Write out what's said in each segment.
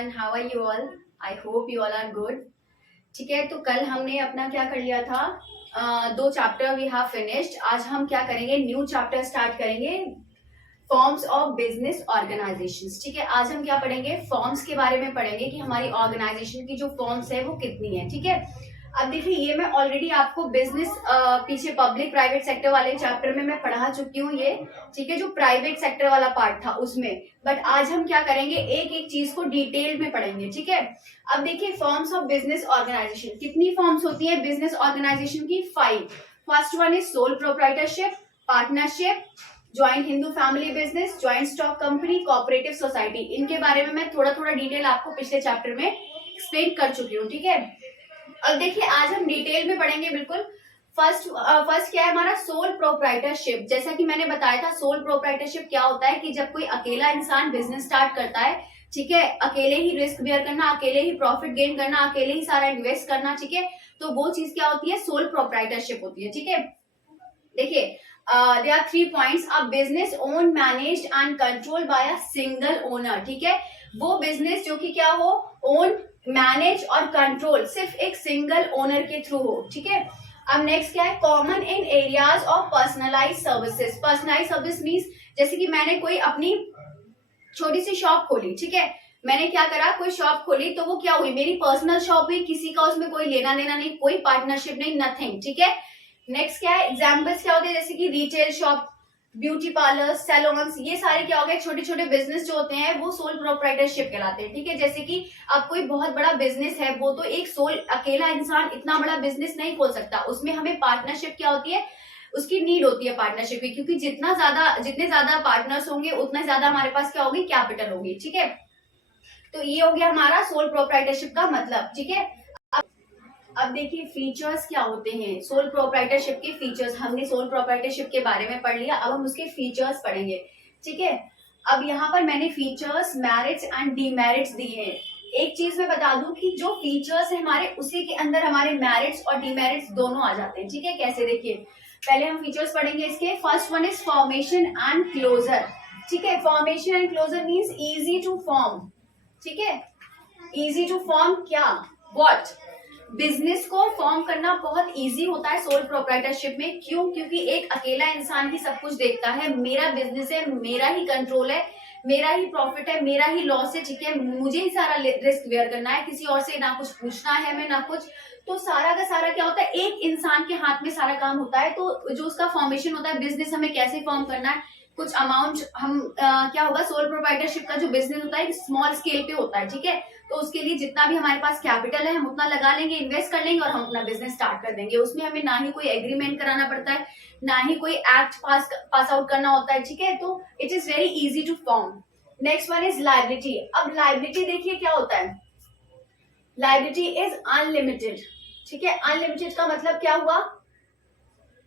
everyone, how are you all? I hope you all are good. ठीक है, तो कल हमने अपना क्या कर लिया था, 2 चैप्टर वी हैव फिनिश्ड. आज हम क्या करेंगे, न्यू चैप्टर स्टार्ट करेंगे, फॉर्म्स ऑफ बिजनेस ऑर्गेनाइजेशंस. ठीक है, आज हम क्या पढ़ेंगे, फॉर्म्स के बारे में पढ़ेंगे कि हमारी ऑर्गेनाइजेशन की जो फॉर्म्स है वो कितनी है. ठीक है, अब देखिए ये मैं ऑलरेडी आपको बिजनेस पीछे पब्लिक प्राइवेट सेक्टर वाले चैप्टर में मैं पढ़ा चुकी हूँ ये. ठीक है, जो प्राइवेट सेक्टर वाला पार्ट था उसमें, बट आज हम क्या करेंगे, एक एक चीज को डिटेल में पढ़ेंगे. ठीक है, अब देखिए फॉर्म्स ऑफ बिजनेस ऑर्गेनाइजेशन, कितनी फॉर्म्स होती है बिजनेस ऑर्गेनाइजेशन की? 5. First one is sole proprietorship, partnership, joint Hindu family business, joint stock company, cooperative society. इनके बारे में मैं थोड़ा थोड़ा डिटेल आपको पिछले चैप्टर में एक्सप्लेन कर चुकी हूँ. ठीक है, अब देखिए आज हम डिटेल में पढ़ेंगे बिल्कुल. फर्स्ट क्या है हमारा, सोल प्रोप्राइटरशिप. जैसा कि मैंने बताया था, सोल प्रोप्राइटरशिप क्या होता है कि जब कोई अकेला इंसान बिजनेस स्टार्ट करता है, ठीक है, अकेले ही रिस्क बेयर करना, अकेले ही प्रॉफिट गेन करना, अकेले ही सारा इन्वेस्ट करना. ठीक है, तो वो चीज क्या होती है, सोल प्रोप्राइटरशिप होती है. ठीक है, देखिए there are 3 points. A business own, managed and control by a single owner. ठीक है, वो बिजनेस जो कि क्या हो, ओन, मैनेज और कंट्रोल सिर्फ एक सिंगल ओनर के थ्रू हो. ठीक है, अब नेक्स्ट क्या है, common in areas of personalise services. Personalise service means जैसे कि मैंने कोई अपनी छोटी सी शॉप खोली. ठीक है, मैंने क्या करा, कोई शॉप खोली, तो वो क्या हुई, मेरी पर्सनल शॉप हुई, किसी का उसमें कोई लेना देना नहीं, कोई पार्टनरशिप नहीं, नथिंग. ठीक है, नेक्स्ट क्या है, एग्जाम्पल्स क्या होते हैं, जैसे कि retail shop, beauty parlour, saloons, ये सारे क्या हो गए, छोटे छोटे बिजनेस जो होते हैं वो सोल प्रोप्राइटरशिप कहलाते हैं. ठीक है, जैसे कि अब कोई बहुत बड़ा बिजनेस है, वो तो एक सोल अकेला इंसान इतना बड़ा बिजनेस नहीं खोल सकता, उसमें हमें पार्टनरशिप क्या होती है, उसकी नीड होती है पार्टनरशिप की, क्योंकि जितने ज्यादा पार्टनर्स होंगे उतना ज्यादा हमारे पास क्या होगी, कैपिटल होगी. ठीक है, तो ये हो गया हमारा सोल प्रोप्राइटरशिप का मतलब. ठीक है, अब देखिए फीचर्स क्या होते हैं सोल प्रोप्राइटरशिप के. फीचर्स, हमने सोल प्रोप्राइटरशिप के बारे में पढ़ लिया, अब हम उसके फीचर्स पढ़ेंगे. ठीक है, अब यहाँ पर मैंने फीचर्स, मेरिट्स एंड डीमेरिट्स दिए हैं. एक चीज मैं बता दूं कि जो फीचर्स है हमारे, उसी के अंदर हमारे मेरिट्स और डीमेरिट्स दोनों आ जाते हैं. ठीक है, कैसे, देखिए पहले हम फीचर्स पढ़ेंगे इसके. First one is formation and closure. ठीक है, formation and closure means easy to form. ठीक है, इजी टू फॉर्म क्या, व्हाट, बिजनेस को फॉर्म करना बहुत इजी होता है सोल प्रोप्राइटरशिप में. क्यों, क्योंकि एक अकेला इंसान ही सब कुछ देखता है. मेरा बिजनेस है, मेरा ही कंट्रोल है, मेरा ही प्रॉफिट है, मेरा ही लॉस है. ठीक है, मुझे ही सारा रिस्क बेयर करना है, किसी और से ना कुछ पूछना है हमें, ना कुछ. तो सारा का सारा क्या होता है, एक इंसान के हाथ में सारा काम होता है. तो जो उसका फॉर्मेशन होता है, बिजनेस हमें कैसे फॉर्म करना है, कुछ अमाउंट हम क्या होगा, सोल प्रोप्राइटरशिप का जो बिजनेस होता है स्मॉल स्केल पे होता है. ठीक है, तो उसके लिए जितना भी हमारे पास कैपिटल है हम उतना लगा लेंगे, इन्वेस्ट कर लेंगे और हम अपना बिजनेस स्टार्ट कर देंगे. उसमें हमें ना ही कोई एग्रीमेंट कराना पड़ता है, ना ही कोई एक्ट पास आउट करना होता है. ठीक है, तो it is very easy to form. Next one is liability. अब लायबिलिटी देखिए क्या होता है, लायबिलिटी इज अनलिमिटेड. ठीक है, अनलिमिटेड का मतलब क्या हुआ,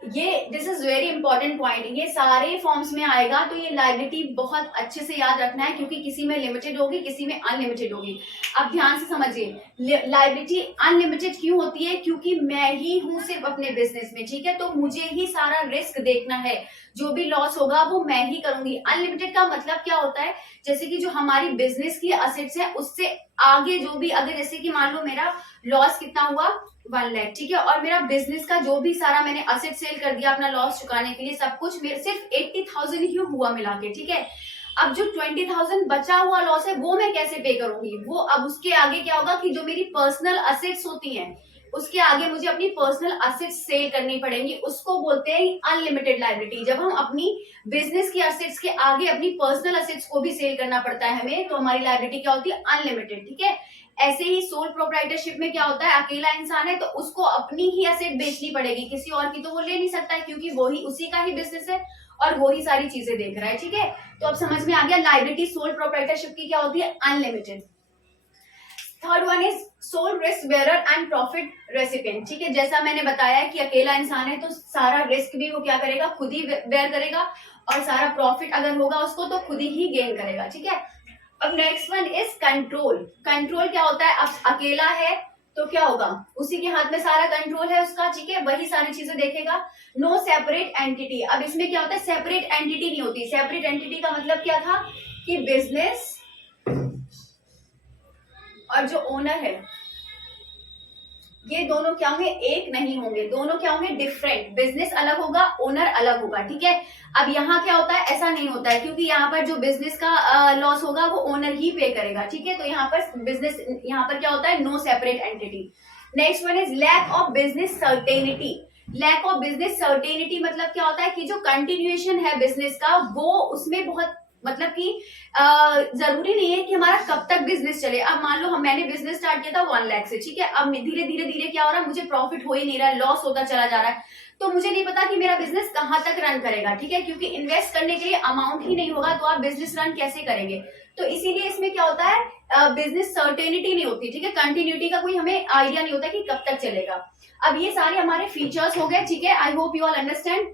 ये this is very important point, ये सारे फॉर्म्स में आएगा. तो ये लायबिलिटी बहुत अच्छे से याद रखना है, क्योंकि किसी में लिमिटेड होगी, किसी में अनलिमिटेड होगी. अब ध्यान से समझिए, लायबिलिटी अनलिमिटेड क्यों होती है, क्योंकि मैं ही हूं सिर्फ अपने बिजनेस में. ठीक है, तो मुझे ही सारा रिस्क देखना है, जो भी लॉस होगा वो मैं ही करूंगी. अनलिमिटेड का मतलब क्या होता है, जैसे कि जो हमारी बिजनेस की असेट्स है उससे आगे जो भी, अगर जैसे कि मान लो मेरा लॉस कितना हुआ, 1 लाख. ठीक है, और मेरा बिजनेस का जो भी सारा मैंने असेट सेल कर दिया अपना लॉस चुकाने के लिए, सब कुछ मेरे सिर्फ 80,000 ही हुआ मिला के. ठीक है, अब जो 20,000 बचा हुआ लॉस है वो मैं कैसे पे करूंगी, वो अब उसके आगे क्या होगा कि जो मेरी पर्सनल असेट्स होती हैं उसके आगे मुझे अपनी पर्सनल असेट्स सेल करनी पड़ेंगी, उसको बोलते हैं अनलिमिटेड लायबिलिटी. जब हम अपनी बिजनेस की असेट्स के आगे अपनी पर्सनल असेट्स को भी सेल करना पड़ता है हमें, तो हमारी लायबिलिटी क्या होती है, अनलिमिटेड. ठीक है, ऐसे ही सोल प्रोप्राइटरशिप में क्या होता है, अकेला इंसान है तो उसको अपनी ही एसेट बेचनी पड़ेगी, किसी और की तो वो ले नहीं सकता है, क्योंकि वो ही उसी का ही बिजनेस है और वो ही सारी चीजें देख रहा है. ठीक है, तो अब समझ में आ गया लायबिलिटी सोल प्रोप्राइटरशिप की क्या होती है, unlimited. Third one is sole risk bearer and profit recipient. ठीक है, जैसा मैंने बताया कि अकेला इंसान है तो सारा रिस्क भी वो क्या करेगा, खुद ही बेयर करेगा, और सारा प्रॉफिट अगर होगा उसको तो खुद ही गेन करेगा. ठीक है, अब next one is control. Control क्या होता है, अब अकेला है तो क्या होगा, उसी के हाथ में सारा कंट्रोल है उसका. ठीक है, वही सारी चीजें देखेगा. No separate entity. अब इसमें क्या होता है, सेपरेट एंटिटी नहीं होती. सेपरेट एंटिटी का मतलब क्या था कि बिजनेस और जो ओनर है ये दोनों क्या होंगे, एक नहीं होंगे, दोनों क्या होंगे, डिफरेंट। बिजनेस अलग होगा, ओनर अलग होगा, ठीक है। अब यहाँ क्या होता है, ऐसा नहीं होता है, क्योंकि यहाँ पर जो बिजनेस का लॉस होगा वो ओनर ही पे करेगा, ठीक है। तो यहाँ पर बिजनेस, यहाँ पर क्या होता है, no separate entity. Next one is lack of business certainty. Lack of business certainty मतलब क्या होता है कि जो कंटिन्यूएशन है बिजनेस का वो उसमें बहुत मतलब कि जरूरी नहीं है कि हमारा कब तक बिजनेस चले। अब मान लो मैंने बिजनेस स्टार्ट किया था 1 लाख से, ठीक है। अब धीरे धीरे धीरे क्या हो रहा है, मुझे प्रॉफिट हो ही नहीं रहा है, लॉस होता चला जा रहा है, तो मुझे नहीं पता कि मेरा बिजनेस कहाँ तक रन करेगा, ठीक है। क्योंकि इन्वेस्ट करने के लिए अमाउंट ही नहीं होगा तो आप बिजनेस रन कैसे करेंगे। तो इसीलिए इसमें क्या होता है, बिजनेस सर्टेनिटी नहीं होती, ठीक है। कंटिन्यूटी का कोई हमें आइडिया नहीं होता कि कब तक चलेगा। अब ये सारे हमारे फीचर्स हो गए, ठीक है। I hope you all understand.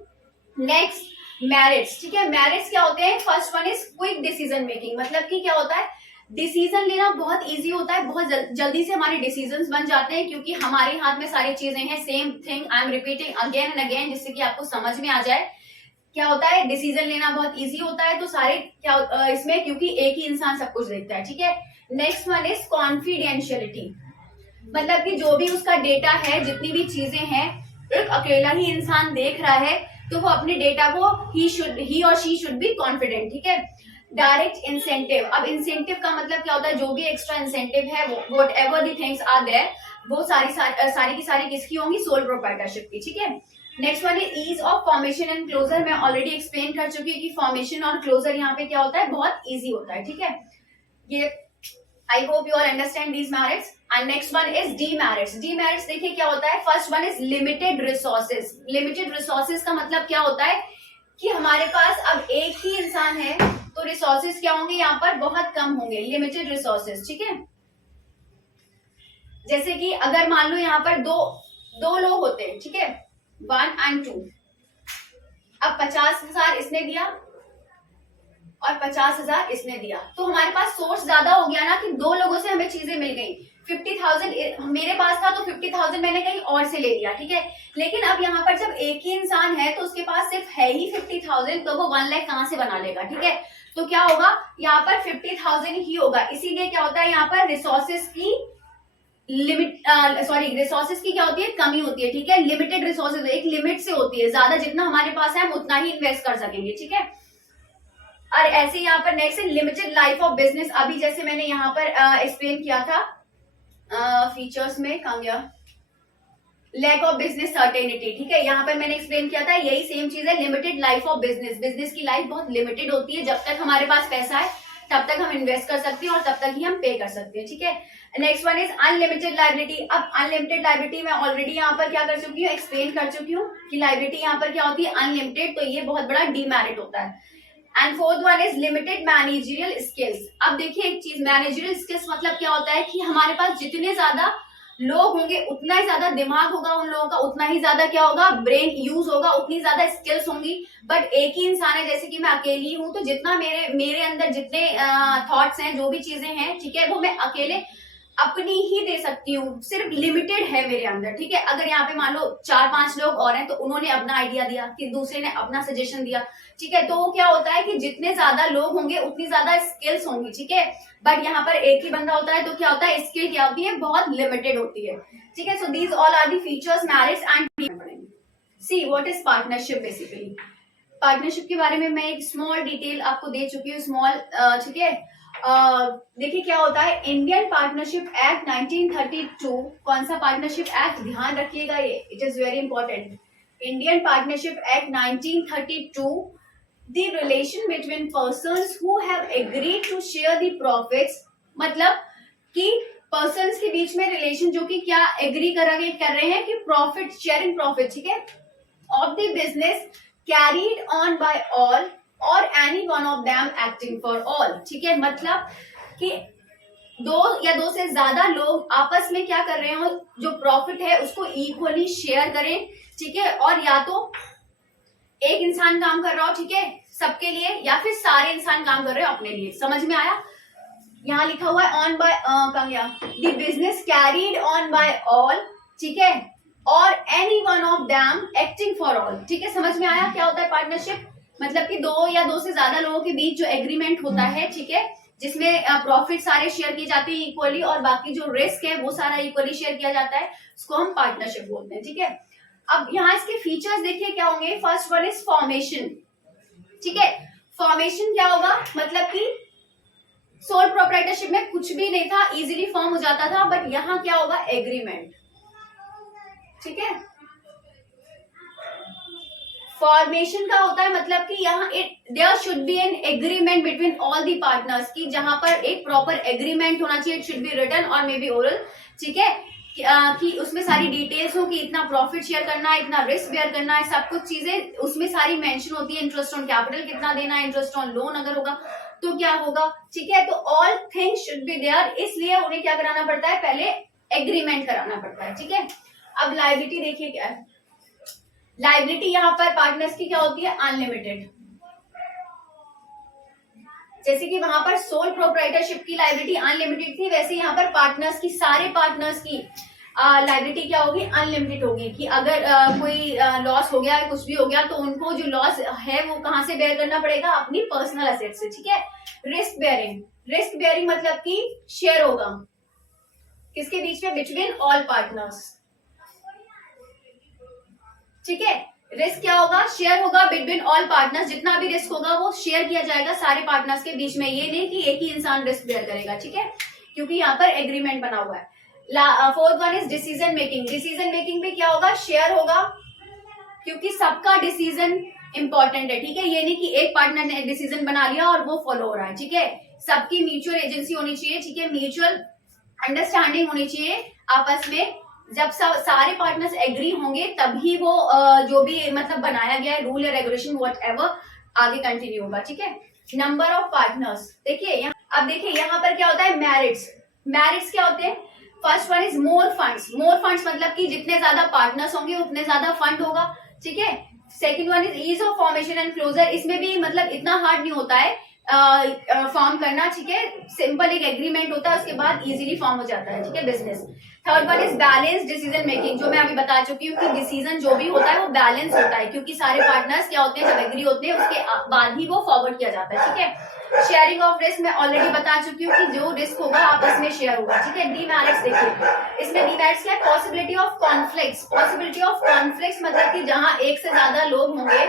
Next merits, ठीक है। मैरिट्स क्या होते हैं, first one is quick decision making. मतलब कि क्या होता है, डिसीजन लेना बहुत इजी होता है, बहुत जल्दी से हमारे डिसीजंस बन जाते हैं क्योंकि हमारे हाथ में सारी चीजें हैं। Same thing I am repeating again and again जिससे कि आपको समझ में आ जाए। क्या होता है, डिसीजन लेना बहुत इजी होता है, तो सारे क्या इसमें, क्योंकि एक ही इंसान सब कुछ देखता है, ठीक है। Next one is confidentiality. मतलब कि जो भी उसका डेटा है, जितनी भी चीजें हैं, एक अकेला ही इंसान देख रहा है तो वो अपने डेटा को ही और शी शुड बी कॉन्फिडेंट, ठीक है। Direct incentive. अब इंसेंटिव का मतलब क्या होता है, जो भी एक्स्ट्रा इंसेंटिव है, whatever the things are there, वो सारी की सारी किसकी होंगी, सोल प्रोप्राइटरशिप की, ठीक है। Next one is ease of formation and closure. मैं ऑलरेडी एक्सप्लेन कर चुकी हूँ कि फॉर्मेशन और क्लोजर यहाँ पे क्या होता है, बहुत ईजी होता है, ठीक है। ये I hope you all understand these merits. And next one is demerits. Demerits देखिए क्या होता है, first one is limited resources. Limited resources का मतलब क्या होता है कि हमारे पास अब एक ही इंसान है तो रिसोर्सेज क्या होंगे, यहाँ पर बहुत कम होंगे, लिमिटेड रिसोर्सेज, ठीक है। जैसे कि अगर मान लो यहाँ पर दो लोग होते हैं, ठीक है, 1 and 2। अब 50,000 इसने दिया और 50,000 इसने दिया, तो हमारे पास सोर्स ज्यादा हो गया ना कि दो लोगों से हमें चीजें मिल गई। 50,000 मेरे पास था तो 50,000 मैंने कहीं और से ले लिया, ठीक है। लेकिन अब यहाँ पर जब एक ही इंसान है तो उसके पास सिर्फ है ही 50,000, तो वो 1 लाख कहाँ से बना लेगा, ठीक है। तो क्या होगा, यहाँ पर 50,000 ही होगा। इसीलिए क्या होता है, यहाँ पर रिसोर्सेज की रिसोर्सेज की क्या होती है, कमी होती है, ठीक है। लिमिटेड रिसोर्सेज एक लिमिट से होती है, ज्यादा जितना हमारे पास है हम उतना ही इन्वेस्ट कर सकेंगे, ठीक है। और ऐसे यहाँ पर नेक्स्ट है लिमिटेड लाइफ ऑफ बिजनेस। अभी जैसे मैंने यहाँ पर एक्सप्लेन किया था फीचर्स में, कहाँ गया, लैक ऑफ बिजनेस सर्टेनिटी, ठीक है। यहाँ पर मैंने एक्सप्लेन किया था, यही सेम चीज है, limited life of business. Business की लाइफ बहुत लिमिटेड होती है, जब तक हमारे पास पैसा है तब तक हम इन्वेस्ट कर सकते हैं और तब तक ही हम पे कर सकते हैं, ठीक है। Next one is unlimited liability. अब अनलिमिटेड लाइबिलिटी मैं ऑलरेडी यहाँ पर क्या कर चुकी हूँ, एक्सप्लेन कर चुकी हूँ कि लाइबिलिटी यहाँ पर क्या होती है, अनलिमिटेड, तो ये बहुत बड़ा डीमेरिट होता है। And fourth one is limited managerial skills. अब देखिए एक चीज, मैनेजरियल स्किल्स मतलब क्या होता है कि हमारे पास जितने ज्यादा लोग होंगे उतना ही ज्यादा दिमाग होगा उन लोगों का, उतना ही ज्यादा क्या होगा, ब्रेन यूज होगा, उतनी ज्यादा स्किल्स होंगी। बट एक ही इंसान है, जैसे कि मैं अकेली हूं, तो जितना मेरे अंदर जितने थॉट्स हैं, जो भी चीजें हैं, ठीक है, वो मैं अकेले अपनी ही दे सकती हूँ, सिर्फ लिमिटेड है मेरे अंदर, ठीक है। अगर यहाँ पे मान लो 4-5 लोग और हैं तो उन्होंने अपना आइडिया दिया, कि दूसरे ने अपना सजेशन दिया, ठीक है। तो क्या होता है कि जितने ज्यादा लोग होंगे उतनी ज्यादा स्किल्स होंगी, ठीक है। बट यहाँ पर एक ही बंदा होता है तो क्या होता है, स्किल क्या होती है, बहुत लिमिटेड होती है, ठीक है। So these all are the features, merits and see what is partnership. Basically partnership के बारे में मैं एक स्मॉल डिटेल आपको दे चुकी हूँ, स्मॉल, ठीक है। देखिए क्या होता है, इंडियन पार्टनरशिप एक्ट 1932। कौन सा पार्टनरशिप एक्ट, ध्यान रखिएगा, ये it is very important. Indian partnership act 1932, the relation between persons who have agreed to share the profits। मतलब कि पर्सन्स के बीच में रिलेशन जो कि क्या एग्री कर रहे हैं कि प्रॉफिट शेयरिंग, प्रॉफिट, ठीक है, of the business carried on by all और any one of them acting for all, ठीक है। मतलब कि दो या दो से ज्यादा लोग आपस में क्या कर रहे हो, जो प्रॉफिट है उसको इक्वली शेयर करें, ठीक है। और या तो एक इंसान काम कर रहा हो, ठीक है, सबके लिए, या फिर सारे इंसान काम कर रहे हो अपने लिए। समझ में आया, यहाँ लिखा हुआ है ऑन बाय, कहाँ गया, the business carried on by all, ठीक है, और any one of them acting for all, ठीक है। समझ में आया क्या होता है पार्टनरशिप, मतलब कि दो या दो से ज्यादा लोगों के बीच जो एग्रीमेंट होता है, ठीक है, जिसमें प्रॉफिट सारे शेयर किए जाते हैं इक्वली और बाकी जो रिस्क है वो सारा इक्वली शेयर किया जाता है, उसको हम पार्टनरशिप बोलते हैं। ठीक है, अब यहाँ इसके फीचर्स देखिए क्या होंगे। First one is formation. ठीक है, फॉर्मेशन क्या होगा, मतलब कि सोल प्रोप्राइटरशिप में कुछ भी नहीं था, इजीली फॉर्म हो जाता था, बट यहाँ क्या होगा, एग्रीमेंट। ठीक है, फॉर्मेशन का होता है मतलब कि यहाँ there should be an agreement between all the partners, की जहां पर एक प्रॉपर एग्रीमेंट होना चाहिए। इट शुड बी रिटन और मे बी ओरल। ठीक है, कि उसमें सारी डिटेल्स हो कि इतना प्रॉफिट शेयर करना है, इतना रिस्क बेयर करना है, सब कुछ चीजें उसमें सारी मेंशन होती है। इंटरेस्ट ऑन कैपिटल कितना देना है, इंटरेस्ट ऑन लोन अगर होगा तो क्या होगा। ठीक है, तो all things should be there, इसलिए उन्हें क्या कराना पड़ता है, पहले एग्रीमेंट कराना पड़ता है। ठीक है, अब लायबिलिटी देखिए क्या है। लायबिलिटी यहाँ पर पार्टनर्स की क्या होती है, अनलिमिटेड। जैसे कि वहां पर सोल प्रोप्राइटरशिप की लायबिलिटी अनलिमिटेड थी, वैसे यहाँ पर पार्टनर्स की, सारे पार्टनर्स की लायबिलिटी क्या होगी, अनलिमिटेड होगी। कि अगर कोई लॉस हो गया, कुछ भी हो गया, तो उनको जो लॉस है वो कहाँ से बेयर करना पड़ेगा, अपनी पर्सनल एसेट से। ठीक है, रिस्क बेयरिंग। रिस्क बेयरिंग मतलब कि शेयर होगा किसके बीच में, बिटवीन ऑल पार्टनर्स। ठीक है, रिस्क क्या होगा, शेयर होगा बिटवीन ऑल पार्टनर्स। जितना भी रिस्क होगा वो शेयर किया जाएगा सारे पार्टनर्स के बीच में, ये नहीं कि एक ही इंसान रिस्क बेयर करेगा। ठीक है, क्योंकि यहाँ पर एग्रीमेंट बना हुआ है। Fourth one is decision making. Decision making में क्या होगा, शेयर होगा, क्योंकि सबका डिसीजन इंपॉर्टेंट है। ठीक है, ये नहीं कि एक पार्टनर ने डिसीजन बना लिया और वो फॉलो हो रहा है। ठीक है, सबकी म्यूचुअल एजेंसी होनी चाहिए। ठीक है, म्यूचुअल अंडरस्टैंडिंग होनी चाहिए आपस में। जब सब सारे पार्टनर्स एग्री होंगे तभी वो जो भी मतलब बनाया गया है रूल या रेगुलेशन व्हाटएवर आगे कंटिन्यू होगा। ठीक है, नंबर ऑफ पार्टनर्स देखिए अब देखिए यहाँ पर क्या होता है, मैरिट्स। मैरिट्स क्या होते हैं, first one is more funds. More funds मतलब कि जितने ज्यादा पार्टनर्स होंगे उतने ज्यादा फंड होगा। ठीक है, second one is ease of formation and closure. इसमें भी मतलब इतना हार्ड नहीं होता है फॉर्म करना। ठीक है, सिंपल एक एग्रीमेंट होता है, उसके बाद इजीली फॉर्म हो जाता है। ठीक है, business. Third one is balance decision making, जो मैं अभी बता चुकी हूँ कि डिसीजन जो भी होता है वो बैलेंस होता है, क्योंकि सारे पार्टनर्स क्या होते हैं, जब एग्री होते हैं उसके बाद ही वो फॉरवर्ड किया जाता है। ठीक है, शेयरिंग ऑफ रिस्क मैं ऑलरेडी बता चुकी हूँ कि जो रिस्क होगा आपस में शेयर होगा। ठीक है, डीमेरिट्स देखिए, इसमें डीमेरिट्स क्या है, possibility of conflicts. Possibility of conflicts मतलब कि जहां एक से ज्यादा लोग होंगे,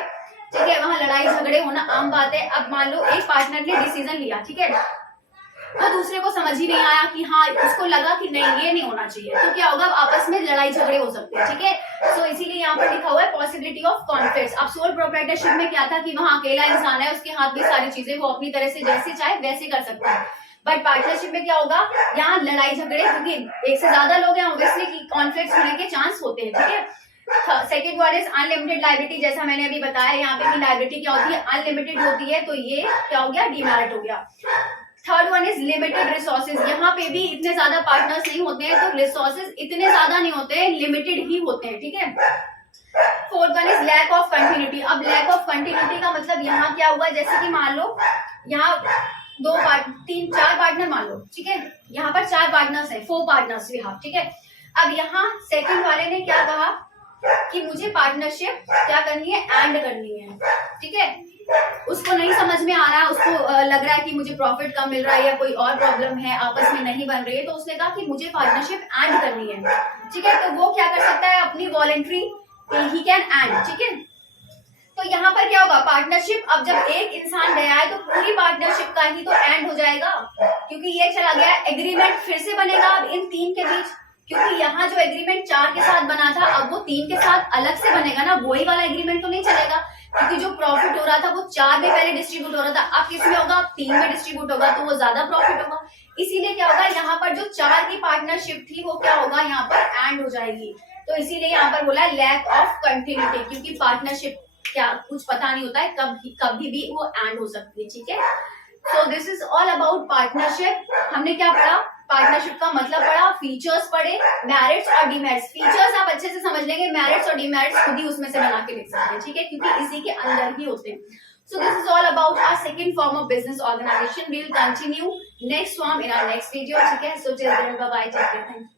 ठीक है, वहां लड़ाई झगड़े होना आम बात है। अब मान लो एक पार्टनर ने डिसीजन लिया, ठीक है, तो दूसरे को समझ ही नहीं आया कि हाँ, उसको लगा कि नहीं ये नहीं होना चाहिए, तो क्या होगा, आपस में लड़ाई झगड़े हो सकते हैं। ठीक है, तो इसीलिए यहाँ पर लिखा हुआ है पॉसिबिलिटी ऑफ कॉन्फ्लिक्ट्स। अब सोल प्रोप्राइटरशिप में क्या था कि वहाँ अकेला इंसान है, उसके हाथ में सारी चीजें, वो अपनी तरह से जैसे चाहे वैसे कर सकता है। बट पार्टनरशिप में क्या होगा, यहाँ लड़ाई झगड़े, क्योंकि एक से ज्यादा लोग हैं, ऑब्वियसली कॉन्फ्लिक्ट होने के चांस होते हैं। ठीक है, second one is unlimited liability. जैसा मैंने अभी बताया, यहाँ पे भी लायबिलिटी क्या होती है, अनलिमिटेड होती है, तो ये क्या हो गया, डीमेरिट हो गया। Third one is limited resources. यहाँ पे भी इतने ज्यादा पार्टनर्स नहीं होते हैं, तो रिसोर्सेज इतने ज्यादा नहीं होते हैं, लिमिटेड ही होते हैं। ठीक है, fourth one is lack of continuity. अब लैक ऑफ कंटिन्यूटी का मतलब यहाँ क्या हुआ, जैसे कि मान लो यहाँ तीन चार पार्टनर मान लो, ठीक है, यहाँ पर चार पार्टनर्स है, 4 पार्टनर्स वी हैव। ठीक है, अब यहाँ सेकंड वाले ने क्या कहा कि मुझे पार्टनरशिप क्या करनी है, एंड करनी है। ठीक है, उसको नहीं समझ में आ रहा है, उसको लग रहा है कि मुझे प्रॉफिट कम मिल रहा है या कोई और प्रॉब्लम है, आपस में नहीं बन रही है, तो उसने कहा कि मुझे पार्टनरशिप एंड करनी है। ठीक है, तो वो क्या कर सकता है, अपनी वॉलंटरी ही कैन एंड। ठीक है, तो यहाँ पर क्या होगा, पार्टनरशिप, अब जब एक इंसान गया है तो पूरी पार्टनरशिप का ही तो एंड हो जाएगा, क्योंकि ये चला गया, एग्रीमेंट फिर से बनेगा अब इन 3 के बीच, क्योंकि यहाँ जो एग्रीमेंट 4 के साथ बना था, अब वो 3 के साथ अलग से बनेगा ना, वही वाला एग्रीमेंट तो नहीं चलेगा, क्योंकि जो प्रॉफिट हो रहा था वो 4 में पहले डिस्ट्रीब्यूट हो रहा था, अब किसमें होगा, अब 3 में डिस्ट्रीब्यूट होगा, तो वो ज्यादा प्रॉफिट होगा। इसीलिए क्या होगा, यहाँ पर जो 4 की पार्टनरशिप थी वो क्या होगा, यहाँ पर एंड हो जाएगी। तो इसीलिए यहाँ पर बोला लैक ऑफ कंटिन्यूटी, क्योंकि पार्टनरशिप क्या कुछ पता नहीं होता है, कभी भी वो एंड हो सकती है। ठीक है, so this is all about partnership. हमने क्या पढ़ा, पार्टनरशिप का मतलब पढ़ा, फीचर्स पढ़े, मेरिट्स और डिमेरिट्स। फीचर्स आप अच्छे से समझ लेंगे, मेरिट्स और डिमेरिट्स खुद ही उसमें से बना के लिख सकते हैं। ठीक है, क्योंकि इसी के अंदर ही होते हैं। So this is all about our second form of business organization. We will continue next form in our next video. ठीक है, so till then, bye bye, take care, thank you.